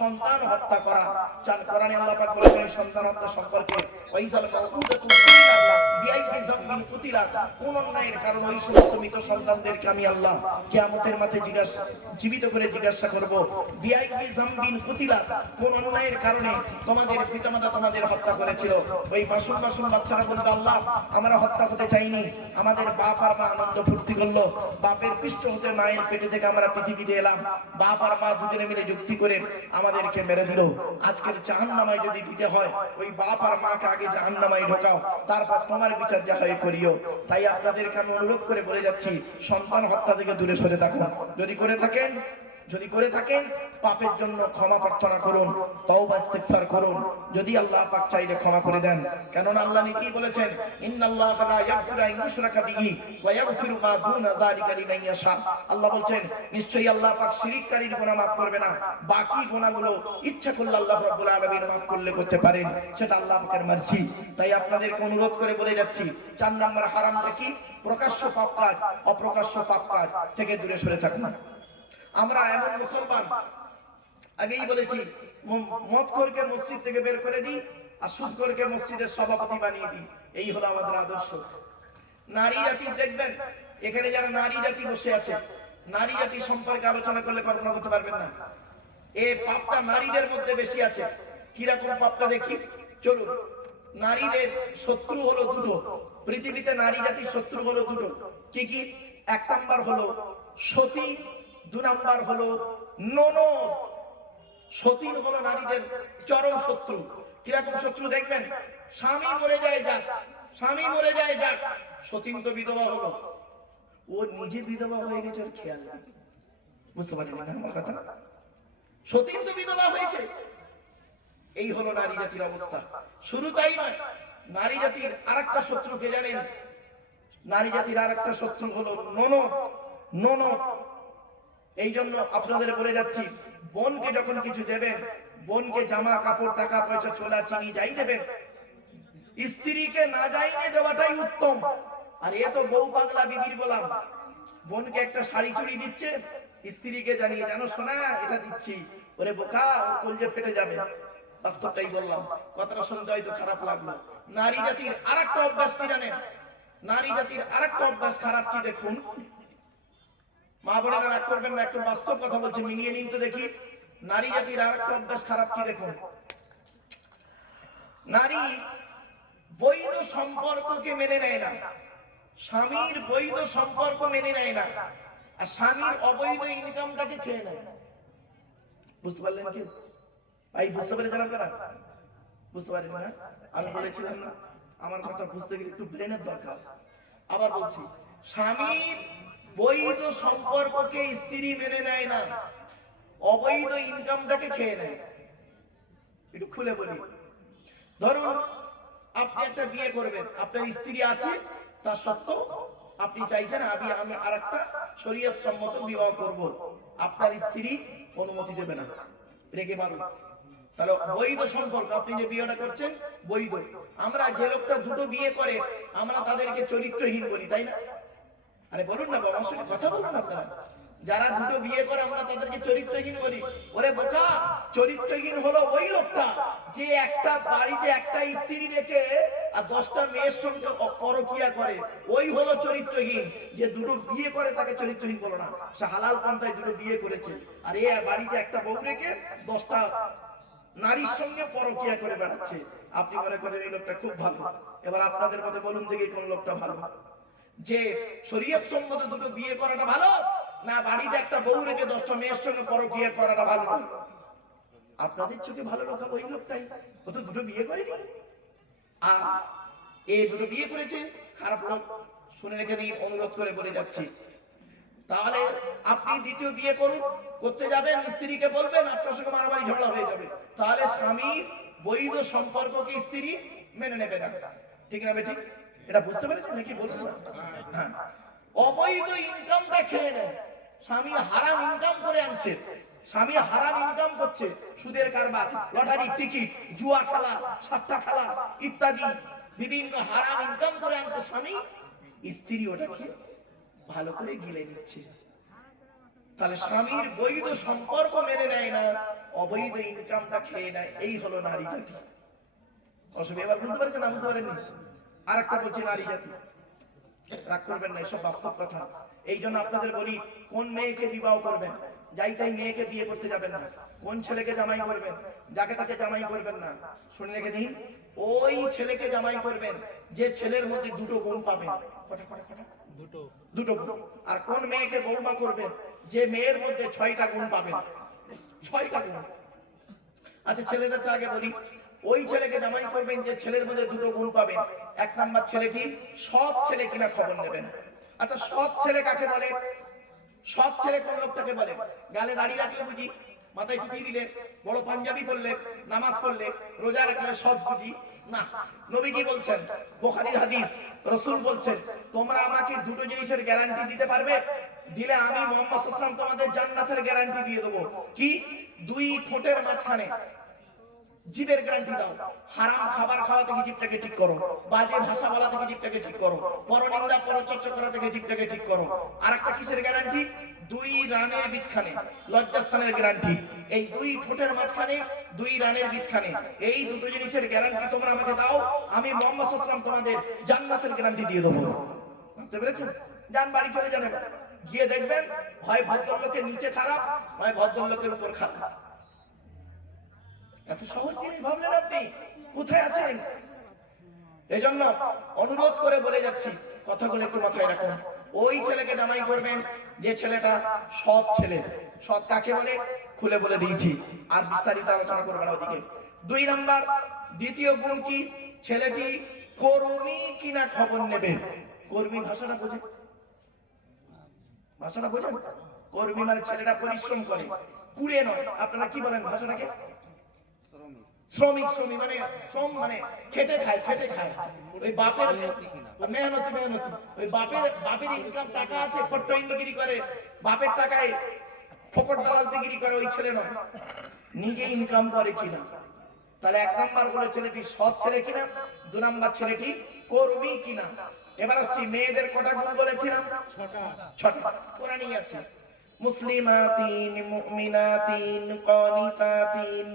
সন্তান হত্যা করা। চান কোরআনে আল্লাহ পাক বলেছেন সন্তান হত্যা সম্পর্কে, ওয়াইজাল মাউউদাতু সুইলাত বিআইয়ি যামবিন কুতিলাত, কোন অন্যায়ের কারণে ওই সমস্ত মৃত সন্তানদেরকে আমি আল্লাহ কিয়ামতের মাঠে জীবিত করে জিজ্ঞাসা করব, বিআইয়ি যামবিন কুতিলাত, কোন অন্যায়ের কারণে তোমাদের পিতামাতা তোমাদের হত্যা করেছিল। ওই মাসুম মাসুম বাচ্চারা বলবে, আল্লাহ আমরা হত্যা হতে চাইনি, আমাদের বাপ আর মা আনন্দ ফুর্তি করলো, বাপের পৃষ্ঠ হতে মায়ের পেটে থেকে আমরা পৃথিবীতে এলাম, বাপ আর মা দুজনে মিলে যুক্তি করে আমাদেরকে মেরে দিল। আজকের জাহান্নামায় যদি দিতে হয়, ওই বাপ আর মাকে আগে জাহান্নামায় ঢোকাও, তারপর তোমার বিচার যা হয় করিও। তাই আপনাদেরকে আমি অনুরোধ করে বলে যাচ্ছি, সন্তান হত্যা থেকে দূরে সরে থাকুন। যদি করে থাকেন পাপের জন্য ক্ষমা প্রার্থনা করুন, তওবা ইস্তিগফার করুন, যদি আল্লাহ পাক চাইলে ক্ষমা করে দেন। কারণ আল্লাহ নিজেই বলেছেন, ইন্নাল্লাহা লা ইয়াগফিরু আন ইউশরাকা বিহি ওয়া ইয়াগফিরু মা দুনা যালিকা লিমান ইয়াশা। আল্লাহ বলেন নিশ্চয়ই আল্লাহ পাক শিরককারীর গুনাহ maaf করবে না, বাকি গুনাহগুলো ইচ্ছা করলে আল্লাহ রাব্বুল আলামিন maaf করতে পারেন, সেটা আল্লাহ পাকের মার্জি। তাই আপনাদেরকে অনুরোধ করে বলে যাচ্ছি, 4 নম্বর হারামটা কি? প্রকাশ্য পাপ কাজ, অপ্রকাশ্য পাপ কাজ থেকে দূরে সরে থাকুন। আমরা এমন মুসলমান, আগেই বলেছি, মদখোরকে মসজিদ থেকে বের করে দিই আর সুদখোরকে মসজিদের সভাপতি বানিয়ে দিই, এই হলো আমাদের আদর্শ। নারী জাতি দেখবেন, এখানে যারা নারী জাতি বসে আছে, নারী জাতি সম্পর্কে আলোচনা করলে কল্পনা করতে পারবেন না, এই পাপটা নারীদের মধ্যে বেশি আছে। কিরকম পাপটা দেখি চলুন। নারীদের শত্রু হলো দুটো, পৃথিবীতে নারী জাতির শত্রু হলো দুটো। কি কি? 1 নাম্বার হলো সতী, 2 নাম্বার হলো ননদ। সতীন হলো নারীদের চরম শত্রু। কিরকম শত্রু দেখবেন, স্বামী মরে যায় যাক, সতীন তো বিধবা হলো, ও নিজে বিধবা হয়ে গেছে, ওর খেয়াল নেই। বুঝতে পারলেন না আমার কথা? সতীন তো বিধবা হয়েছে। এই হলো নারী জাতির অবস্থা। শুরু তাই নয়, নারী জাতির আরেকটা শত্রু কে জানেন? নারী জাতির আরেকটা শত্রু হলো ননদ। এই জন্য আপনাদের বলে যাচ্ছি, বোনকে যখন কিছু দেবেন, বোনকে জামা কাপড় টাকা পয়সা ছোলা চিনি যাই দেবেন, স্ত্রীকে না যাইনে দেওয়াটাই উত্তম। আর এ তো বউ পাগলা বিবির গোলাম। বোনকে একটা শাড়ি চুড়ি দিচ্ছে, স্ত্রীকে জানিয়ে, জানো সোনা এটা দিচ্ছি, ওরে বোকা, ওর কলজে ফেটে যাবে। বাস্তবটাই বললাম, কথাটা শুনতে হয়তো খারাপ লাগলো। নারী জাতির আরেকটা অভ্যাস কি জানেন? নারী জাতির আরেকটা অভ্যাস খারাপ কি দেখুন, মা বোনেরা রাগ করবেন না, একটু বাস্তব কথা বলছি, মিলিয়ে নিন তো দেখি। নারী জাতির আরেকটা অভ্যাস খারাপ কি দেখুন, নারী বৈধ সম্পর্ককে মেনে নেয় না, স্বামীর বৈধ সম্পর্ক মেনে নেয় না, আর স্বামীর অবৈধ ইনকামটাকে খেয়ে নেয়। বুঝতে পারলেন কি ভাই? বুঝতে পেরেছেন আপনারা? বুঝতে পারেন না? আমি বলেছিলাম না, আমার কথা বুঝতে গেলে একটু ব্রেনের দরকার। আবার বলছি, স্বামীর বৈধ সম্পর্ককে স্ত্রী মেনে নেয় না, অবৈধ ইনকামটাকে খেয়ে নেয়। একটু খুলে বলি, ধরুন আপনি একটা বিয়ে করবেন, আপনার স্ত্রী আছে, তা সত্ত্বেও আপনি চাইছেন আমি আরেকটা শরীয়ত সম্মত বিবাহ করব, আপনার স্ত্রী অনুমতি দেবে না, রেগে পারুন। তাহলে বৈধ সম্পর্ক, আপনি যে বিয়েটা করছেন বৈধ। আমরা যে লোকটা দুটো বিয়ে করে, আমরা তাদেরকে চরিত্রহীন বলি, তাই না? আরে বলুন না বাবা, আসলে কথা বলুন আপনারা। যারা দুটো বিয়ে করে আমরা তাদেরকে চরিত্রহীন বলি। ওরে বোকা, চরিত্রহীন হলো ওই লোকটা যে একটা বাড়িতে একটা স্ত্রী রেখে আর 10টা মেয়ের সঙ্গে পরকিয়া করে, ওই হলো চরিত্রহীন। যে দুটো বিয়ে করে তাকে চরিত্রহীন বলো না, সে হালাল পন্থায় দুটো বিয়ে করেছে। আর এ বাড়িতে একটা বউ রেখে 10টা নারীর সঙ্গে পরকিয়া করে বেড়াচ্ছে, আপনি মনে করেন এই লোকটা খুব ভালো। এবার আপনাদের মধ্যে বলুন দেখি কোন লোকটা ভালো? যে শরীয়ত সম্মত দুটো বিয়ে করাটা ভালো, না বাড়িতে একটা বউ রেখে 10টা মেয়ের সঙ্গে পরকিয়া করাটা ভালো? আপনাদের চোখে ভালো লোক ওই লোকটাই, ও তো দুটো বিয়ে করেনি, আর এই দুটো বিয়ে করেছে, খারাপ লোক। শুনে রেখে দিই, অনুরোধ করে বলে যাচ্ছি। তাহলে আপনি দ্বিতীয় বিয়ে করতে যাবেন, স্ত্রীকে বলবেন আপনার সঙ্গে মারামারি ঝগড়া হয়ে যাবে, তাহলে স্বামীর বৈধ সম্পর্ককে স্ত্রী মেনে নেবে না, ঠিক না বেঠিক? এটা বুঝতে পেরেছেন নাকি বলুন না? হ্যাঁ, অবৈধ ইনকামটা খেয়ে নেয়। স্বামী হারাম ইনকাম করে আনছে, স্বামী হারাম ইনকাম করছে, সুদের কারবার, লটারি টিকিট, জুয়া খেলা, সাট্টা খেলা ইত্যাদি বিভিন্ন হারাম ইনকাম করে আনছে স্বামী, স্ত্রী ওটাকে ভালো করে গিলে নিচ্ছে। তাহলে স্বামীর বৈধ সম্পর্ক মেনে নেয় না, অবৈধ ইনকামটা খেয়ে নেয়, এই হলো নারী জাতি। অসুবিধা এবার বুঝতে পারছেন না? বুঝতে পারেননি? আর একটা বলছি নারী জাতি, রাগ করবেন না, এসব বাস্তব কথা। এই জন্য আপনাদের বলি, কোন মেয়েকে বিবাহ করবেন, যাই তাই মেয়েকে বিয়ে করতে যাবেন না। কোন ছেলেকে জামাই করবেন, যাকে তাকে জামাই করবেন না। শুনে রেখে দিন, ওই ছেলেকে জামাই করবেন যে ছেলের মধ্যে দুটো গুণ পাবেন। দুটো গুণ। আর কোন মেয়েকে বৌমা করবেন, যে মেয়ের মধ্যে 6টা গুণ পাবেন। 6টা গুণ। আচ্ছা ছেলেদেরটা আগে বলি, ওই ছেলেকে জামাই করবেন যে ছেলের মধ্যে দুটো গুণ পাবেন। 1 নাম্বার ছেলেটি সৎ ছেলে কিনা খবর নেবেন। আচ্ছা সৎ ছেলে কাকে বলে? সৎ ছেলে কোন লোকটাকে বলে? গালে দাড়ি রাখলে বুঝি, মাথায় টুপি দিলে, বড় পাঞ্জাবি পরলে, নামাজ পড়লে, রোজা রাখলে সৎ বুঝি? না। নবীজি বলছেন, বুখারীর হাদিস, রাসূল বলছেন, তোমরা আমাকে দুটো জিনিসের গ্যারান্টি দিতে পারবে? দিলে আমি মুহাম্মদ সাল্লাল্লাহু আলাইহি ওয়াসাল্লাম তোমাদের জান্নাতের গ্যারান্টি দিয়ে দেব। কি? 2 ঠোঁটের মাঝখানে জিভের গ্যারান্টি দাও। হারাম খাবার খাওয়া থেকে জিভটাকে ঠিক করো, বাজে ভাষা বলা থেকে জিভটাকে ঠিক করো, পরনিন্দা পরচর্চা করা থেকে জিভটাকে ঠিক করো। আরেকটা কিসের গ্যারান্টি? 2 রানের বীজখানে, লজ্জাস্থানের গ্যারান্টি। এই 2 ঠোঁটের মাঝখানে, 2 রানের বীজখানে, এই দুটো জিনিসের গ্যারান্টি তোমরা আমাকে দাও, আমি মুহাম্মদ সাল্লাল্লাহু আলাইহি ওয়াসাল্লাম তোমাদের জান্নাতের গ্যারান্টি দিয়ে দেবো। বুঝতে পেরেছেন? যান বাড়ি চলে যান, গিয়ে দেখবেন হয় ভদ্রলোকের নিচে খারাপ, হয় ভদ্রলোকের উপর খারাপ। এত সহজ জিনিস ভাবলেন আপনি? কোথায় আছেন? এজন্য অনুরোধ করে বলে যাচ্ছি, কথাগুলো একটু মাথায় রাখুন। ওই ছেলেকে জামাই করবেন যে ছেলেটা সৎ ছেলে। সৎ কাকে বলে খুলে বলে দিয়েছি, আর বিস্তারিত আলোচনা করবেন ওদিকে। 2 নাম্বার, দ্বিতীয় গুণ কি? ছেলেটি কর্মী কিনা খবর নেবে। কর্মী ভাষাটা বোঝেন? ভাষাটা বোঝেন? কর্মী মানে ছেলেটা পরিশ্রম করে, কুড়ে নয়। আপনারা কি বলেন ভাষাটাকে? শ্রমিক। শ্রমিক মানে শ্রম, মানে খেটে খায়, খেটে খায়। ওই বাপের মেহনতি, মেহনতি। ওই বাপের ইনকাম টাকা আছে, ফট্টইন্দিগিরি করে, বাপের টাকায় ফকট দালালতিগিরি করে, ওই ছেলে নয়। নিজে ইনকাম করে কিনা। তাহলে 1 নাম্বার হলো ছেলেটি সৎ ছেলে কিনা, 2 নাম্বার ছেলেটি কর্মী কিনা। এবার আসছি মেয়েদের কটা গুণ বলেছিলাম? 6টা। কোরআনেই আছে, মুসলিমাতিন মুমিনাতিন কানিতাতিন